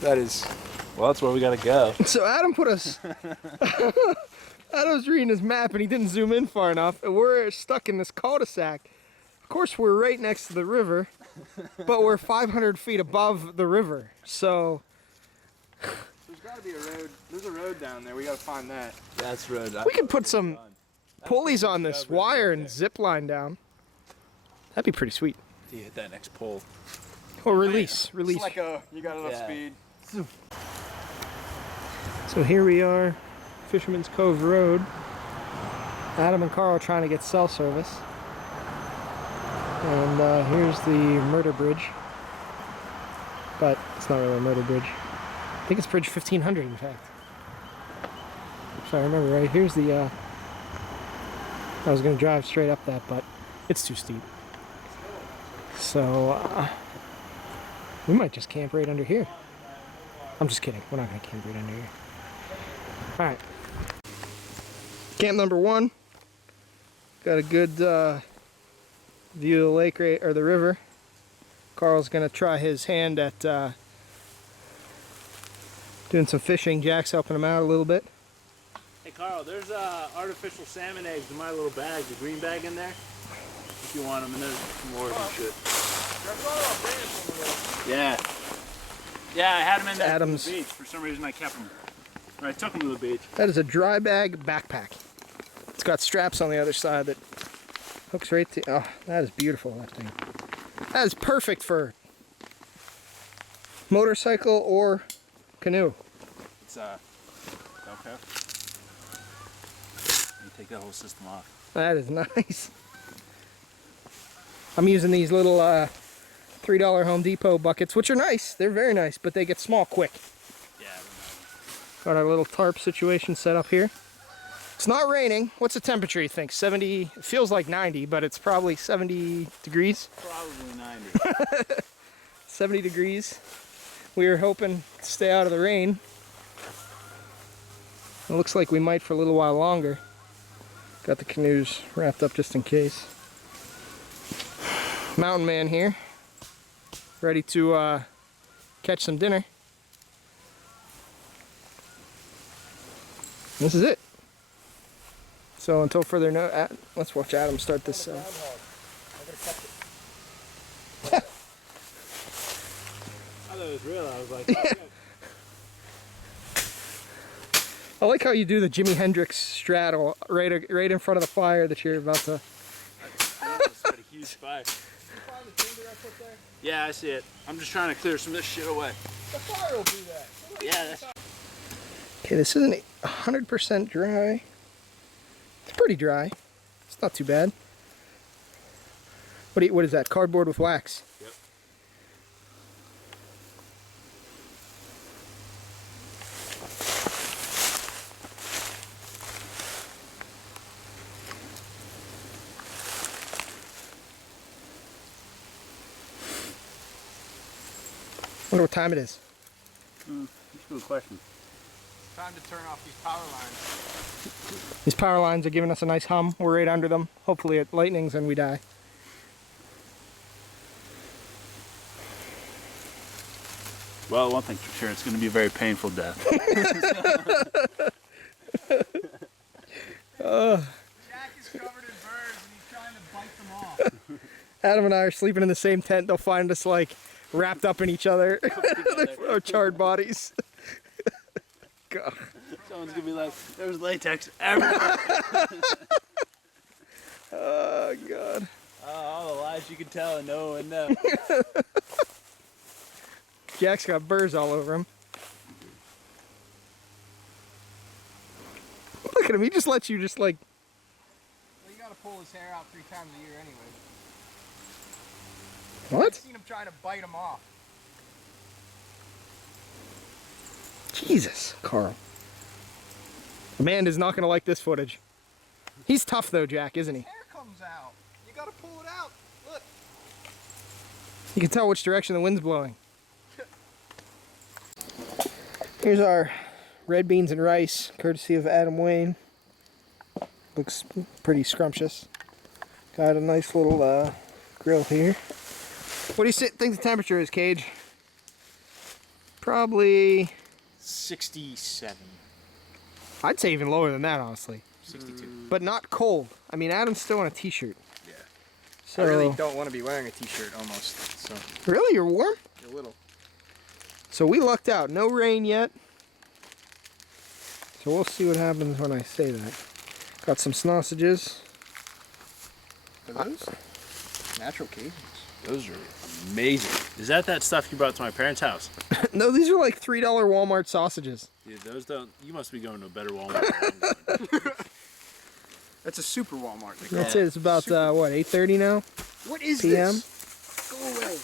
That is, well, that's where we gotta go. So Adam put us, Adam's reading his map and he didn't zoom in far enough. And we're stuck in this cul-de-sac. Of course, we're right next to the river, but we're 500 feet above the river. So there's gotta be a road. There's a road down there. We gotta find that. That's road. We could put some pulleys on this wire and zip line down. That'd be pretty sweet. You hit that next pole. Or release. It's like you got enough speed. So here we are, Fisherman's Cove Road. Adam and Carl are trying to get cell service. And here's the murder bridge. But it's not really a murder bridge. I think it's bridge 1500 in fact. If I remember right, here's the, I was going to drive straight up that, but it's too steep. So, we might just camp right under here. I'm just kidding. We're not going to camp right under here. Alright. Camp number 1. Got a good view of the lake, or the river. Carl's going to try his hand at doing some fishing. Jack's helping him out a little bit. Hey Carl, there's artificial salmon eggs in my little bag, the green bag in there. If you want them, and there's more and shit. Yeah. Yeah, I had them in there Adam's. The beach. For some reason I kept them. Or I took them to the beach. That is a dry bag backpack. It's got straps on the other side that hooks right to... Oh, that is beautiful, that thing. That is perfect for motorcycle or canoe. It's, okay. Let me take that whole system off. That is nice. I'm using these little $3 Home Depot buckets, which are nice. They're very nice, but they get small quick. Yeah, Got our little tarp situation set up here. It's not raining. What's the temperature, you think? 70? It feels like 90, but it's probably 70 degrees. probably 90. 70 degrees. We were hoping to stay out of the rain. It looks like we might for a little while longer. Got the canoes wrapped up just in case. Mountain man here, ready to catch some dinner. This is it. So until further notice, let's watch Adam start this. I thought it was real. I was like, oh, I like how you do the Jimi Hendrix straddle right in front of the fire that you're about to. It's got a huge fire. Yeah, I see it. I'm just trying to clear some of this shit away. The fire will do that. Yeah, that's... Okay, this isn't 100% dry. It's pretty dry. It's not too bad. What is that? Cardboard with wax? Yep. Wonder what time it is. That's a good question. Time to turn off these power lines. These power lines are giving us a nice hum. We're right under them. Hopefully it lightnings and we die. Well, one thing's for sure, it's going to be a very painful death. Jack is covered in birds and he's trying to bite them off. Adam and I are sleeping in the same tent. They'll find us like wrapped up in each other. Our charred bodies. God. Someone's going to be like, there's latex everywhere. Oh, God. All the lies you can tell and no one knows. Jack's got burrs all over him. Look at him. He just lets you just like... Well, you gotta pull his hair out 3 times a year anyway. What? I've seen him trying to bite him off. Jesus, Carl. Amanda's not going to like this footage. He's tough though, Jack, isn't he? Hair comes out. You gotta pull it out. Look. You can tell which direction the wind's blowing. Here's our red beans and rice, courtesy of Adam Wayne. Looks pretty scrumptious. Got a nice little grill here. What do you think the temperature is, Cage? Probably, 67. I'd say even lower than that, honestly. 62. But not cold. I mean, Adam's still in a t-shirt. Yeah. So, I really don't want to be wearing a t-shirt almost. So really, you're warm? a little. So we lucked out. No rain yet. So we'll see what happens when I say that. Got some sausages. Are those natural cages? Those are amazing. Is that stuff you brought to my parents' house? No, these are like $3 Walmart sausages. Dude, those don't. You must be going to a better Walmart than I'm going. That's a super Walmart. That's it. It's about what, 8:30 now? What is PM? this? Go away.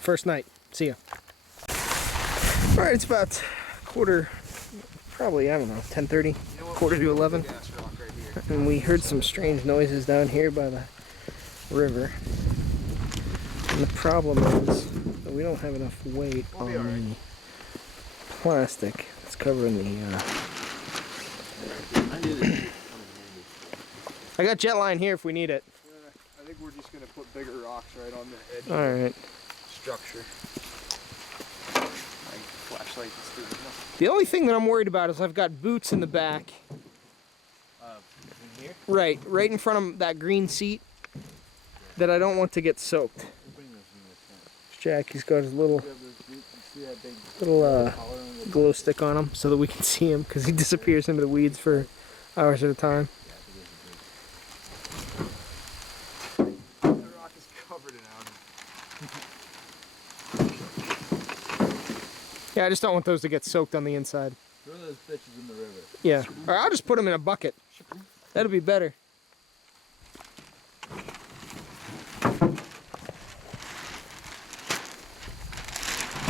First night. See ya. All right, it's about quarter, probably, I don't know, 10:30, quarter to 11. Big ass rock right here. And we heard some strange noises down here by the river. And the problem is that we don't have enough weight on the plastic that's covering the. I got jet line here if we need it. I think we're just gonna put bigger rocks right on the edge All of right. the structure. Like flashlight is doing enough. The only thing that I'm worried about is I've got boots in the back. In here? Right in front of that green seat that I don't want to get soaked. Jackie's got his little glow stick on him so that we can see him because he disappears into the weeds for hours at a time. The rock is covered in algae. Yeah, I just don't want those to get soaked on the inside. Throw those bitches in the river. Yeah, or I'll just put them in a bucket. That'll be better.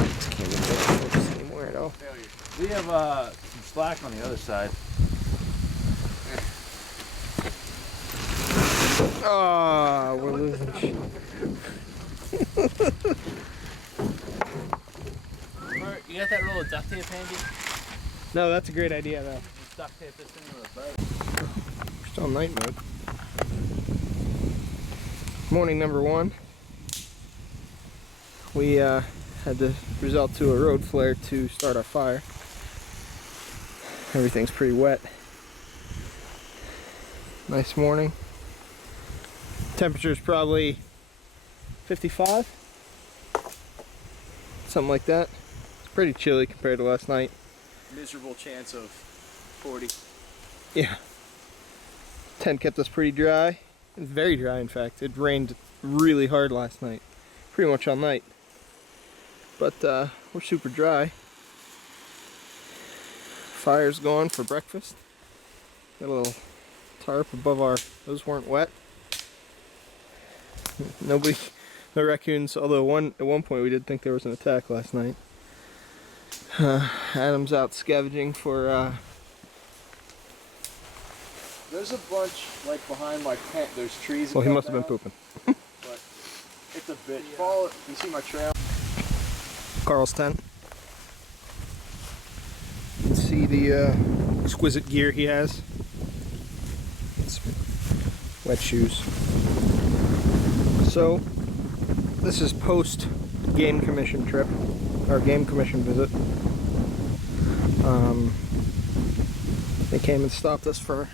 Just can't get that focus anymore at all. Failure. We have some slack on the other side. Oh, we're losing shit. You got that roll of duct tape handy? No, that's a great idea though. Just duct tape this thing with a bow. We're still in night mode. Morning number 1. We had to resort to a road flare to start our fire. Everything's pretty wet. Nice morning. Temperature's probably 55, something like that. It's pretty chilly compared to last night. Miserable chance of 40. Yeah. Tent kept us pretty dry. It was very dry, in fact. It rained really hard last night, pretty much all night. But we're super dry. Fire's going for breakfast. Got a little tarp above our. Those weren't wet. Nobody, no raccoons. Although at one point we did think there was an attack last night. Adam's out scavenging for. There's a bunch like behind my tent. There's trees. that Well, he come must have been down, pooping. But it's a bitch. Follow. You see my trail? Carl's tent. You can see the exquisite gear he has. It's wet shoes. So, this is post game commission trip, or game commission visit. They came and stopped us for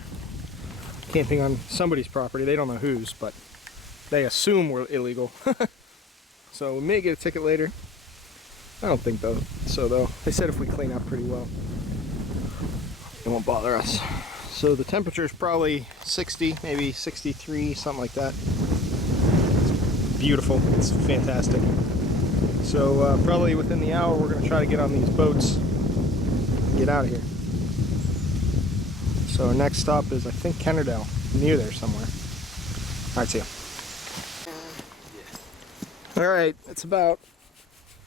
camping on somebody's property. They don't know whose, but they assume we're illegal. So we may get a ticket later. I don't think though. They said if we clean up pretty well, it won't bother us. So the temperature is probably 60, maybe 63, something like that. It's beautiful. It's fantastic. So probably within the hour, we're going to try to get on these boats and get out of here. So our next stop is, I think, Kennerdale, near there somewhere. All right, see ya. All right, it's about,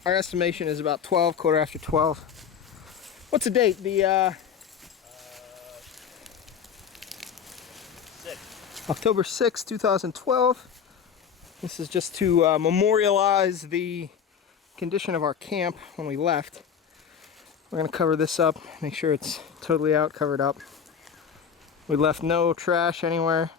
our estimation is about 12, quarter after 12. What's the date? The October 6, 2012. This is just to memorialize the condition of our camp when we left. We're gonna cover this up, make sure it's totally out, covered up. We left no trash anywhere.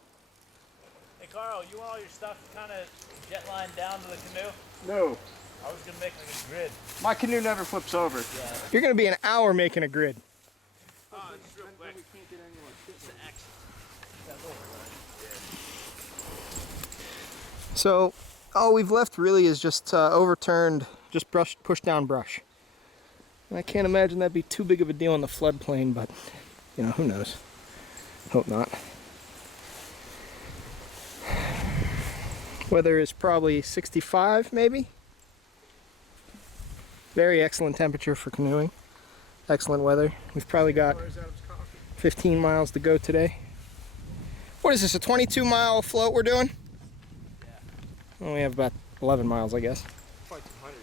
Hey Carl, you want all your stuff kind of jet line down to the canoe? No. I was gonna make like a grid. My canoe never flips over. Yeah. You're gonna be an hour making a grid. Oh, it's real quick. It's an action. So all we've left really is just overturned, just pushed down brush. And I can't imagine that'd be too big of a deal in the floodplain, but you know, who knows? Hope not. Weather is probably 65 maybe. Very excellent temperature for canoeing. Excellent weather. We've probably got 15 miles to go today. What is this, a 22-mile float we're doing? Yeah. Well, we have about 11 miles, I guess. Probably 200.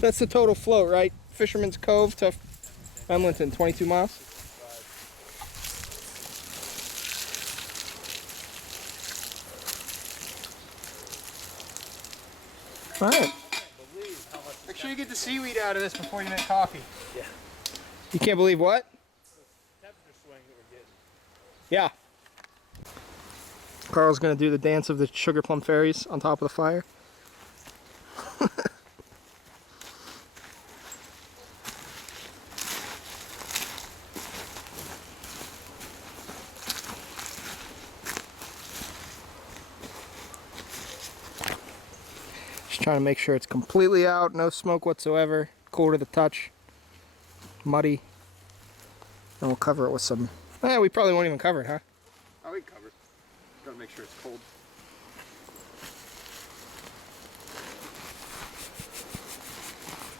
That's the total float, right? Fisherman's Cove to Emlenton, 22 miles? All right. Make sure you get the seaweed out of this before you make coffee. Yeah. You can't believe what? Temperature swing that we're getting. Yeah. Carl's gonna do the dance of the sugar plum fairies on top of the fire. Just trying to make sure it's completely out, no smoke whatsoever, cool to the touch, muddy. And we'll cover it with some. We probably won't even cover it, huh? Oh, we cover it. Gotta make sure it's cold.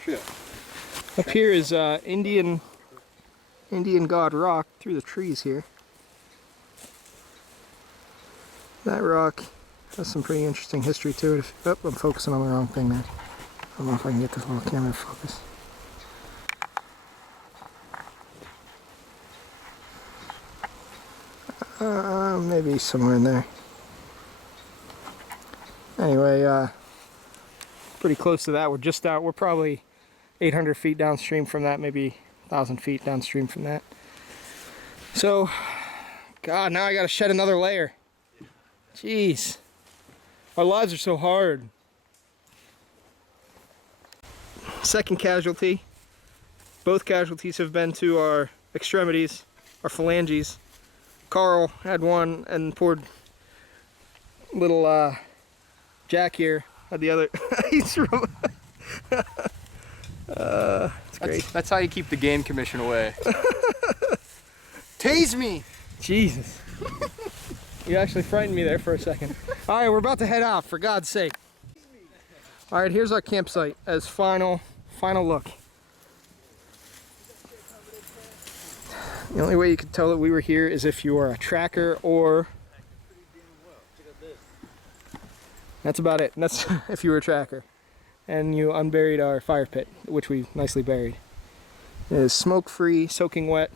Yeah. Up here is Indian God rock through the trees here. That rock has some pretty interesting history to it. Oh, I'm focusing on the wrong thing there. I don't know if I can get this little camera to focus. Maybe somewhere in there. Anyway, pretty close to that. We're just out. We're probably 800 feet downstream from that, maybe 1,000 feet downstream from that. So, God, now I gotta shed another layer. Jeez. Our lives are so hard. Second casualty. Both casualties have been to our extremities, our phalanges. Carl had one, and poor little Jack here had the other. He's from. It's great. That's how you keep the game commission away. Tase me! Jesus. You actually frightened me there for a second. All right, we're about to head out, for God's sake. All right, here's our campsite as final look. The only way you could tell that we were here is if you are a tracker or... That's about it. And that's if you were a tracker. And you unburied our fire pit, which we nicely buried. It is smoke-free, soaking wet.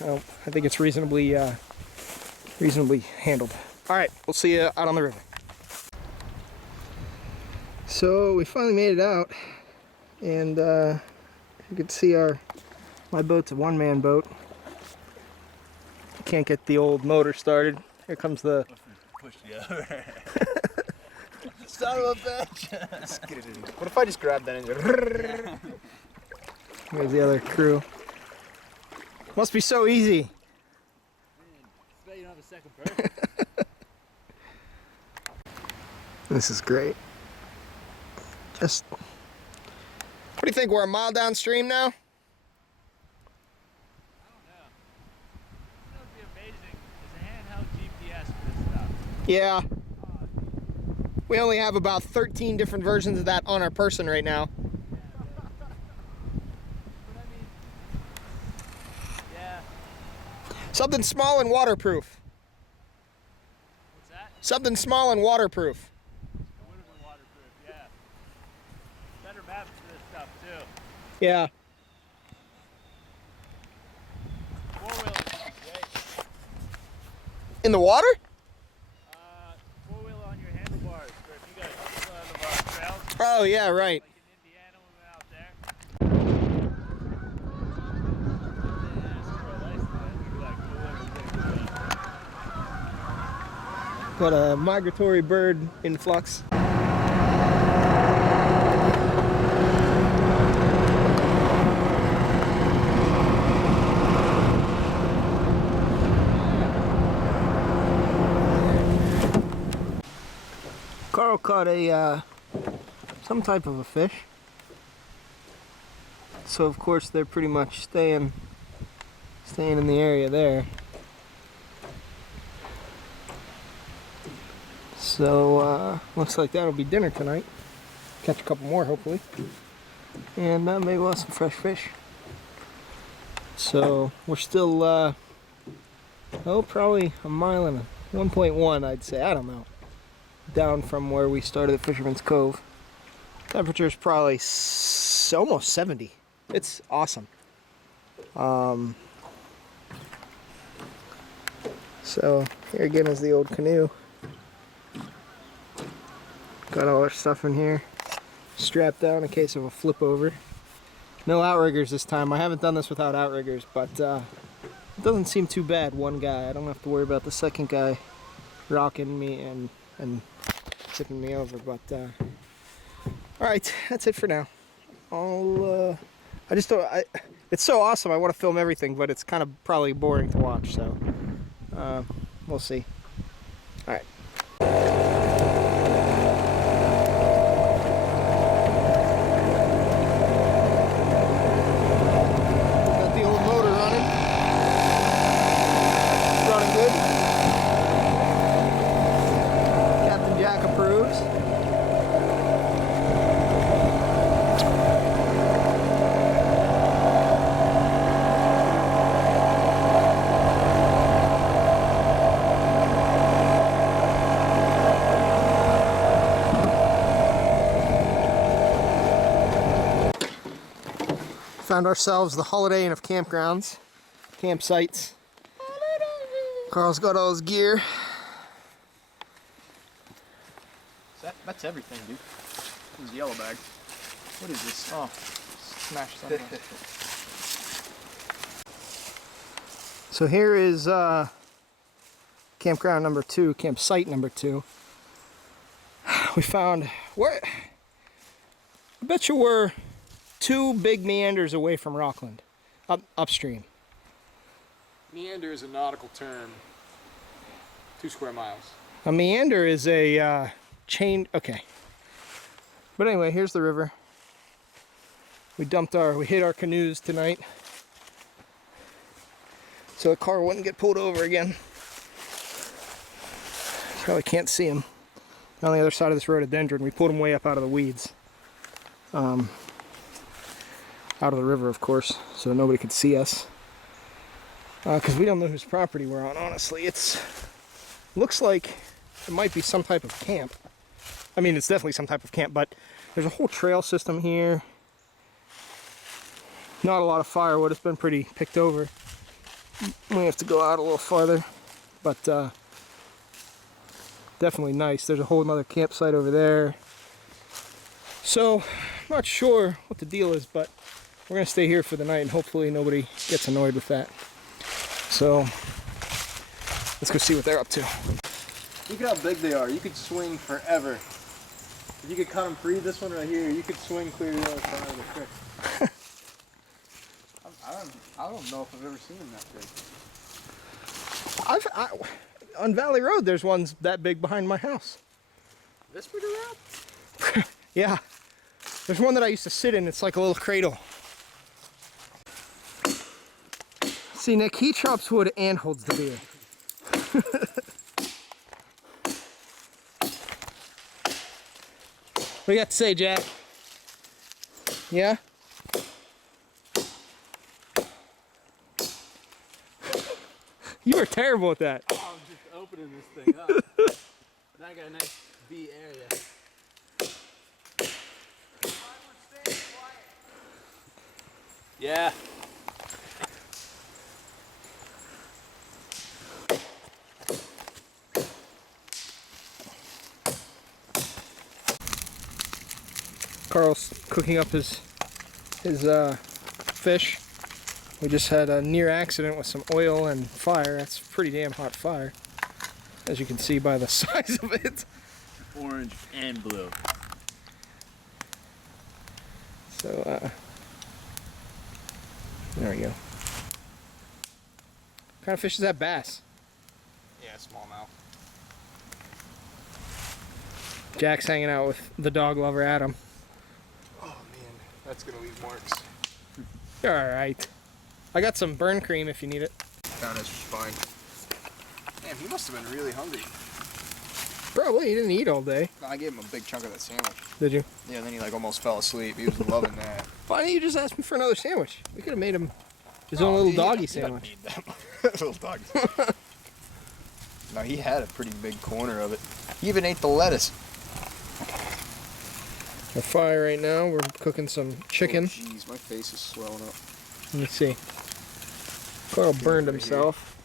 I think it's reasonably handled. All right, we'll see you out on the river. So we finally made it out, and you can see my boat's a one-man boat. Can't get the old motor started. Here comes the. Push the other. Son of a bitch! Let's get it in. What if I just grab that engine? Here's the other crew. Must be so easy. Man, I bet you don't have a second person. This is great. Just. What do you think? We're a mile downstream now? I don't know. That would be amazing. It's a handheld GPS for this stuff. Yeah. We only have about 13 different versions of that on our person right now. But I mean, yeah. Something small and waterproof. What's that? Something small and waterproof. It would have been waterproof, yeah. Better maps for this stuff too. Yeah. Four-wheeler, wait. In the water? Four-wheeler on your handlebars for if you guys on the trails. Oh, yeah, right. Like in Indiana, we went out there. What a migratory bird influx. Carl caught a some type of a fish. So of course they're pretty much staying in the area there. So looks like that'll be dinner tonight. Catch a couple more hopefully. And maybe we'll have some fresh fish. So we're still probably a mile and 1.1 I'd say, I don't know, down from where we started at Fisherman's Cove. Temperature is probably almost 70. It's awesome. So here again is the old canoe. Got all our stuff in here, strapped down in case of a flip over. No outriggers this time. I haven't done this without outriggers, but it doesn't seem too bad. One guy. I don't have to worry about the second guy rocking me and tipping me over. But all right, that's it for now. I just don't. It's so awesome. I want to film everything, but it's kind of probably boring to watch. So we'll see. All right. Got the old motor running. It's running good. Captain Jack approves. Found ourselves the Holiday Inn of campgrounds, campsites. Carl's got all his gear. That's everything, dude. This is yellow bag. What is this? Oh, smashed something. So here is campground number 2, campsite number 2. We found, where? I bet you we're 2 big meanders away from Rockland, upstream. Meander is a nautical term. 2 square miles. A meander is a chain. Okay. But anyway, here's the river. We hid our canoes tonight, so the car wouldn't get pulled over again. Probably can't see him on the other side of this rhododendron. We pulled him way up out of the weeds. Out of the river, of course, so nobody could see us. Because we don't know whose property we're on, honestly. Looks like it might be some type of camp. I mean, it's definitely some type of camp, but there's a whole trail system here. Not a lot of firewood. It's been pretty picked over. We have to go out a little farther, but definitely nice. There's a whole other campsite over there. So, I'm not sure what the deal is, but we're going to stay here for the night and hopefully nobody gets annoyed with that. So, let's go see what they're up to. Look at how big they are. You could swing forever. If you could cut them free, this one right here, you could swing clear the other side of the creek. I don't know if I've ever seen them that big. On Valley Road, there's ones that big behind my house. This big around? Yeah. There's one that I used to sit in. It's like a little cradle. See, Nick, he chops wood and holds the beer. What do you got to say, Jack? Yeah? You were terrible at that. Oh, I'm just opening this thing up. Now I got a nice V area. Yeah. Carl's cooking up his fish. We just had a near accident with some oil and fire. That's pretty damn hot fire. as you can see by the size of it. Orange and blue. So, there we go. What kind of fish is that? Bass? Yeah, smallmouth. Jack's hanging out with the dog lover, Adam. Oh man, that's gonna leave marks. You're alright. I got some burn cream if you need it. Found his spine. Damn, he must have been really hungry. Probably, he didn't eat all day. I gave him a big chunk of that sandwich. Did you? Yeah, and then he like almost fell asleep. He was loving that. Why didn't you just ask me for another sandwich? We could have made him his own little doggy sandwich. Little doggy. No, he had a pretty big corner of it. He even ate the lettuce. Our fire right now, we're cooking some chicken. Jeez, my face is swelling up. Let me see. Carl burned himself.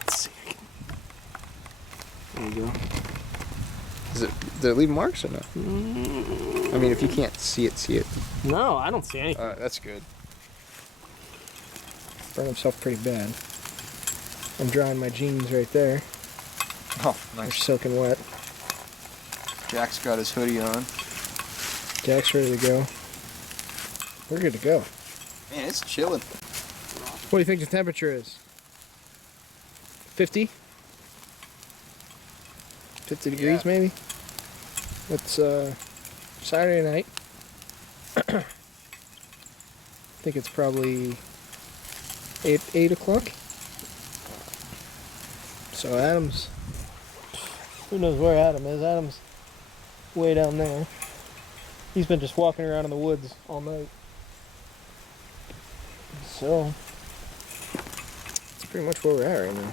Let's see. There you go. Did it leave marks or not? I mean, if you can't see it, see it. No, I don't see anything. That's good. Burned himself pretty bad. I'm drying my jeans right there. Oh, They're nice. soaking wet. Jack's got his hoodie on. Jack's ready to go. We're good to go. Man, it's chilling. What do you think the temperature is? 50? 50 degrees Yeah. maybe? It's Saturday night. I think it's probably 8 o'clock. So Adam's, who knows where Adam is? Adam's way down there. He's been just walking around in the woods all night. So that's pretty much where we're at right now.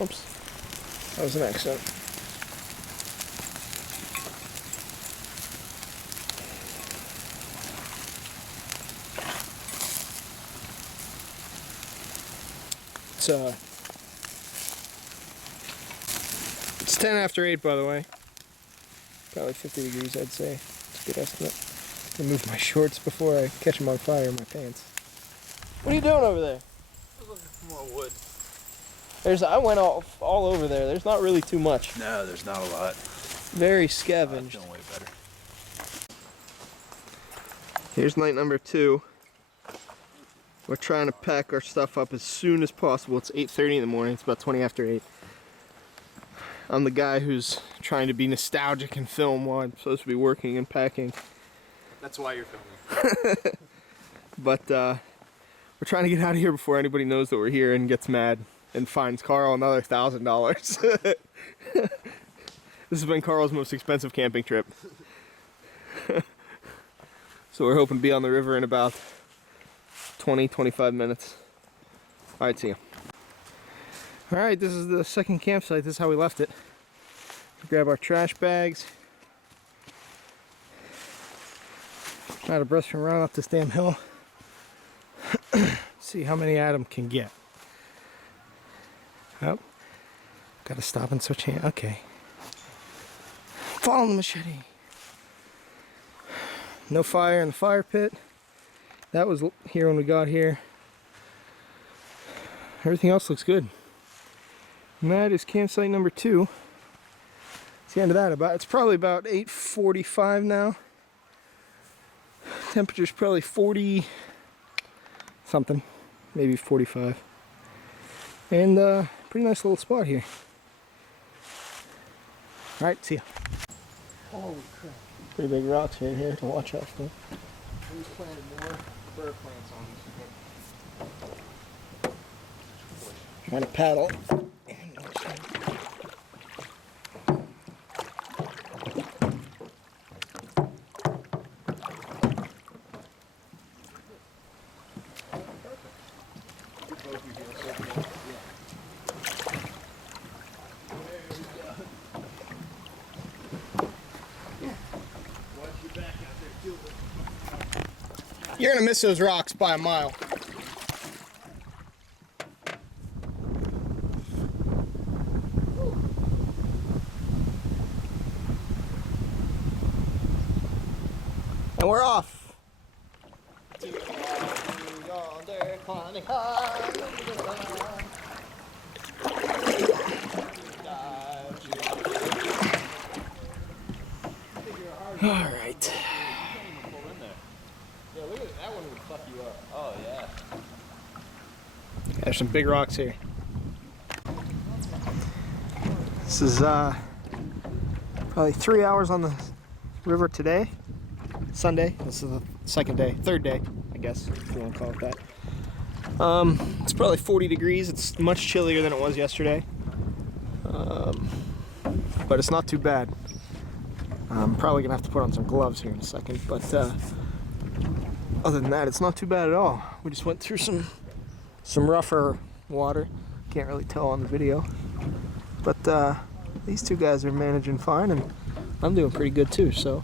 Oops, that was an accident. It's 10 after 8, by the way. Probably 50 degrees, I'd say. It's a good estimate. Remove my shorts before I catch them on fire in my pants. What are you doing over there? I'm looking for more wood. I went all over there. There's not really too much. No, there's not a lot. Very I'm scavenged. feeling way better. Here's night number 2. We're trying to pack our stuff up as soon as possible. It's 8:30 in the morning. It's about 20 after 8. I'm the guy who's trying to be nostalgic and film while I'm supposed to be working and packing. That's why you're filming. But we're trying to get out of here before anybody knows that we're here and gets mad and fines Carl another $1,000. This has been Carl's most expensive camping trip. So we're hoping to be on the river in about 20-25 minutes. Alright, see ya. Alright, this is the second campsite. This is how we left it. Grab our trash bags. Out of breath from running up this damn hill. See how many Adam can get. Oh, gotta stop and switch hand. Okay. Follow the machete. No fire in the fire pit. That was here when we got here. Everything else looks good. And that is campsite number 2. It's the end of that. It's probably about 8:45 now. Temperature's probably 40 something, maybe 45. And pretty nice little spot here. Alright, see ya. Holy crap. Pretty big rocks right here to watch out for. Who's planted more fir plants on this? Trying to paddle. You're gonna miss those rocks by a mile. And we're off. climbing high. All right. Yeah, look at that one would fuck you up. Oh yeah. There's some big rocks here. This is probably 3 hours on the river today. Sunday. This is the third day, I guess, if you want to call it that. It's probably 40 degrees. It's much chillier than it was yesterday. But it's not too bad. I'm probably gonna have to put on some gloves here in a second, but other than that, it's not too bad at all. We just went through some rougher water. Can't really tell on the video, but these two guys are managing fine, and I'm doing pretty good too. So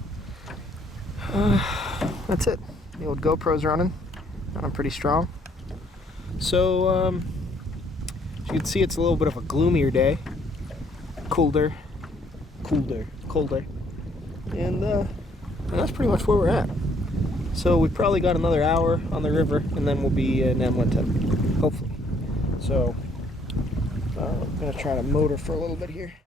that's it. The old GoPro's running, and I'm pretty strong. So as you can see, it's a little bit of a gloomier day. Colder, and that's pretty much where we're at. So we've probably got another hour on the river, and then we'll be in Namwenton, hopefully. So I'm gonna try to motor for a little bit here.